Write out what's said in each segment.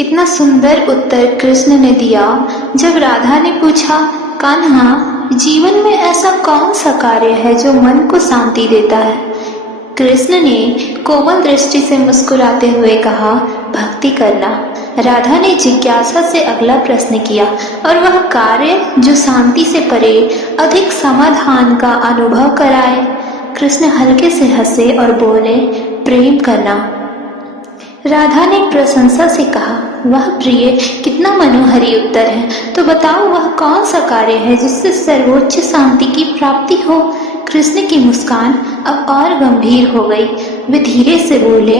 कितना सुंदर उत्तर कृष्ण ने दिया जब राधा ने पूछा, कान्हा, जीवन में ऐसा कौन सा कार्य है जो मन को शांति देता है? कृष्ण ने कोमल दृष्टि से मुस्कुराते हुए कहा, भक्ति करना। राधा ने जिज्ञासा से अगला प्रश्न किया, और वह कार्य जो शांति से परे अधिक समाधान का अनुभव कराए। कृष्ण हल्के से हंसे और बोले, प्रेम करना। राधा ने प्रशंसा से कहा, वह प्रिय, कितना मनोहरी उत्तर है। तो बताओ, वह कौन सा कार्य है जिससे सर्वोच्च शांति की प्राप्ति हो? कृष्ण की मुस्कान अब और गंभीर हो गई। वे धीरे से बोले,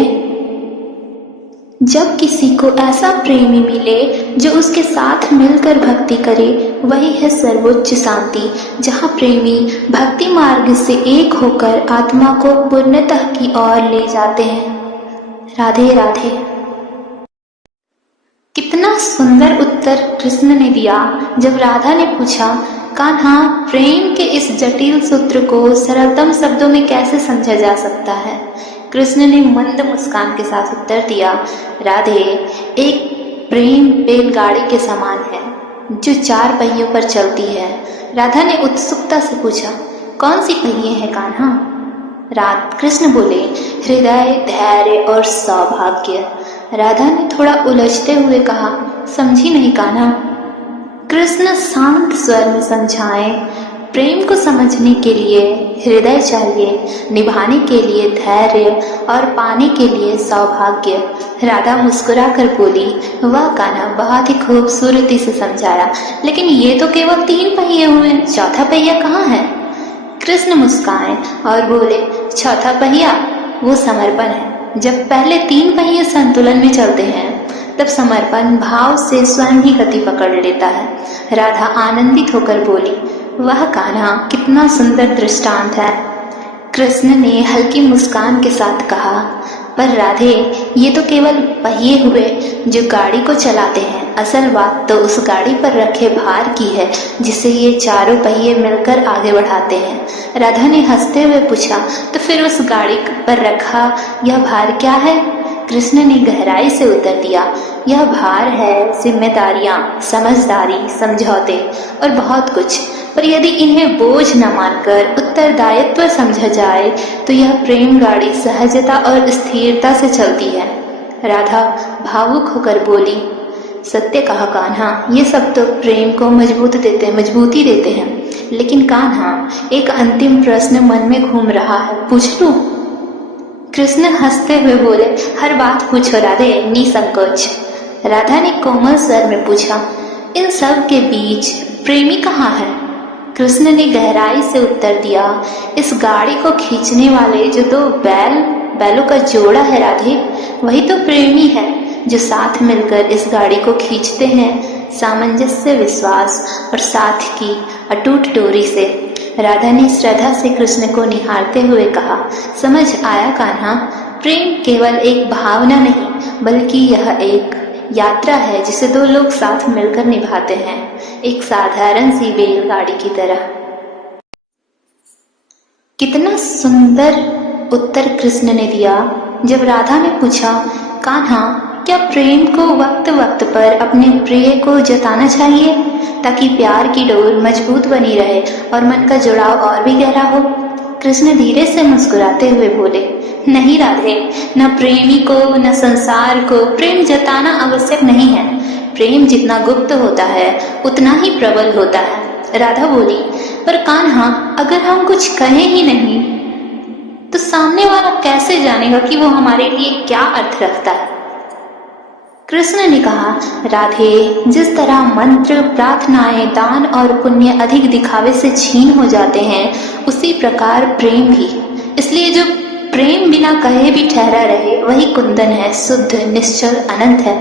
जब किसी को ऐसा प्रेमी मिले जो उसके साथ मिलकर भक्ति करे, वही है सर्वोच्च शांति, जहाँ प्रेमी भक्ति मार्ग से एक होकर आत्मा को पूर्णतः की ओर ले जाते हैं। राधे राधे। कितना सुंदर उत्तर कृष्ण ने दिया जब राधा ने पूछा, कान्हा, प्रेम के इस जटिल सूत्र को सरलतम शब्दों में कैसे समझा जा सकता है? कृष्ण ने मंद मुस्कान के साथ उत्तर दिया, राधे, एक प्रेम बैलगाड़ी के समान है जो 4 पहियों पर चलती है। राधा ने उत्सुकता से पूछा, कौन सी पहिए हैं कान्हा? कृष्ण बोले, हृदय, धैर्य और सौभाग्य। राधा ने थोड़ा उलझते हुए कहा, समझी नहीं कान्हा। कृष्ण शांत स्वर में समझाएं, प्रेम को समझने के लिए हृदय चाहिए, निभाने के लिए धैर्य और पाने के लिए सौभाग्य। राधा मुस्कुरा कर बोली, वाह कान्हा, बहुत ही खूबसूरती से समझाया, लेकिन ये तो केवल 3 पहिए हुए, चौथा पहिया कहाँ है? कृष्ण मुस्काए और बोले, चौथा पहिया वो समर्पण है। जब पहले 3 पहिए संतुलन में चलते हैं, तब समर्पण भाव से स्वयं ही गति पकड़ लेता है। राधा आनंदित होकर बोली, वह कान्हा, कितना सुंदर दृष्टांत है। कृष्ण ने हल्की मुस्कान के साथ कहा, पर राधे, ये तो केवल पहिए हुए जो गाड़ी को चलाते हैं। असल बात तो उस गाड़ी पर रखे भार की है, जिसे ये 4 पहिए मिलकर आगे बढ़ाते हैं। राधा ने हंसते हुए पूछा, तो फिर उस गाड़ी पर रखा यह भार क्या है? कृष्ण ने गहराई से उत्तर दिया, यह भार है जिम्मेदारियां, समझदारी, समझौते और बहुत कुछ। पर यदि इन्हें बोझ न मानकर उत्तरदायित्व समझा जाए, तो यह प्रेम गाड़ी सहजता और स्थिरता से चलती है। राधा भावुक होकर बोली, सत्य कहा कान्हा, ये सब तो प्रेम को मजबूती देते हैं। लेकिन कान्हा, एक अंतिम प्रश्न मन में घूम रहा है, पूछ लूं? कृष्ण हंसते हुए बोले, हर बात पूछो राधे, निसंकोच। राधा ने कोमल स्वर में पूछा, इन सब के बीच प्रेमी कहाँ है? कृष्ण ने गहराई से उत्तर दिया, इस गाड़ी को खींचने वाले जो 2 बैलों का जोड़ा है राधे, वही तो प्रेमी है, जो साथ मिलकर इस गाड़ी को खींचते हैं, सामंजस्य, विश्वास और साथ की अटूट डोरी से। राधा ने श्रद्धा से कृष्ण को निहारते हुए कहा, समझ आया कान्हा, प्रेम केवल एक भावना नहीं, बल्कि यह एक यात्रा है जिसे 2 लोग साथ मिलकर निभाते हैं, एक साधारण सी बैलगाड़ी की तरह। कितना सुंदर उत्तर कृष्ण ने दिया जब राधा ने पूछा, कान्हा, क्या प्रेम को वक्त वक्त पर अपने प्रिय को जताना चाहिए, ताकि प्यार की डोर मजबूत बनी रहे और मन का जुड़ाव और भी गहरा हो? कृष्ण धीरे से मुस्कुराते हुए बोले, नहीं राधे, न प्रेमी को न संसार को प्रेम जताना आवश्यक नहीं है। प्रेम जितना गुप्त होता है उतना ही प्रबल होता है। राधा बोली, पर कान्हा, अगर हम कुछ कहें ही नहीं तो सामने वाला कैसे जानेगा कि वो हमारे लिए क्या अर्थ रखता है? कृष्ण ने कहा, राधे, जिस तरह मंत्र, प्रार्थनाएं, दान और पुण्य अधिक दिखावे से क्षीण हो जाते हैं, उसी प्रकार प्रेम भी। इसलिए जो प्रेम बिना कहे भी ठहरा रहे, वही कुंदन है, शुद्ध, निश्चल, अनंत है।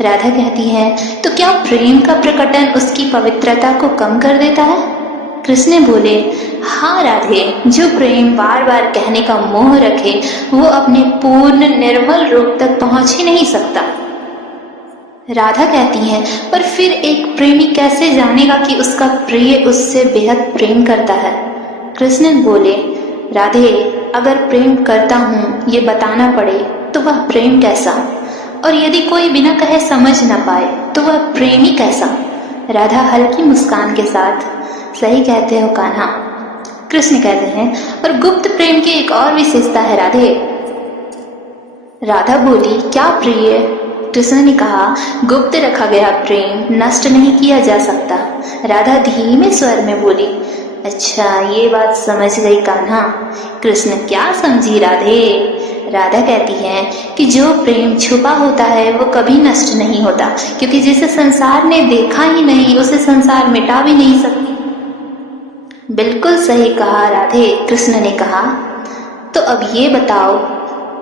राधा कहती है, तो क्या प्रेम का प्रकटन उसकी पवित्रता को कम कर देता है? कृष्ण बोले, हाँ राधे, जो प्रेम बार बार कहने का मोह रखे, वो अपने पूर्ण निर्मल रूप तक पहुंच ही नहीं सकता। राधा कहती है, पर फिर एक प्रेमी कैसे जानेगा कि उसका प्रिय उससे बेहद प्रेम करता है? कृष्ण बोले, राधे, अगर प्रेम करता हूँ ये बताना पड़े, तो वह प्रेम कैसा? और यदि कोई बिना कहे समझ न पाए तो वह प्रेमी कैसा? राधा हल्की मुस्कान के साथ, सही कहते हो कान्हा, कृष्ण कहते हैं, और गुप्त प्रेम की एक और विशेषता है राधे। राधा बोली, क्या प्रिय? कृष्ण ने कहा, गुप्त रखा गया प्रेम नष्ट नहीं किया जा सकता। राधा धीमे स्वर में बोली, अच्छा ये बात समझ गई कान्हा। कृष्ण, क्या समझी राधे? राधा कहती है कि जो प्रेम छुपा होता है वो कभी नष्ट नहीं होता, क्योंकि जिसे संसार ने देखा ही नहीं उसे संसार मिटा भी नहीं सकती। बिल्कुल सही कहा राधे, कृष्ण ने कहा। तो अब ये बताओ,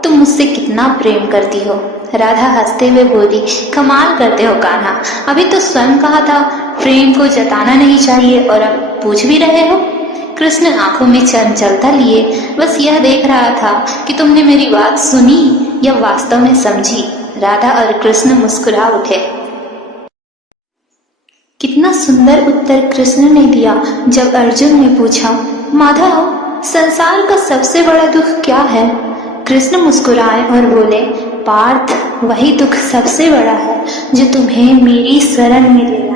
तुम मुझसे कितना प्रेम करती हो? राधा हंसते हुए बोली, कमाल करते हो कान्हा, अभी तो स्वयं कहा था प्रेम को जताना नहीं चाहिए और अब पूछ भी रहे हो। कृष्ण आंखों में चंचलता लिए बस यह देख रहा था कि तुमने मेरी बात सुनी या वास्तव में समझी। राधा और कृष्ण मुस्कुरा उठे। कितना सुंदर उत्तर कृष्ण ने दिया जब अर्जुन ने पूछा, माधव, संसार का सबसे बड़ा दुख क्या है? कृष्ण मुस्कुराए और बोले, पार्थ, वही दुख सबसे बड़ा है जो तुम्हें मेरी शरण में ले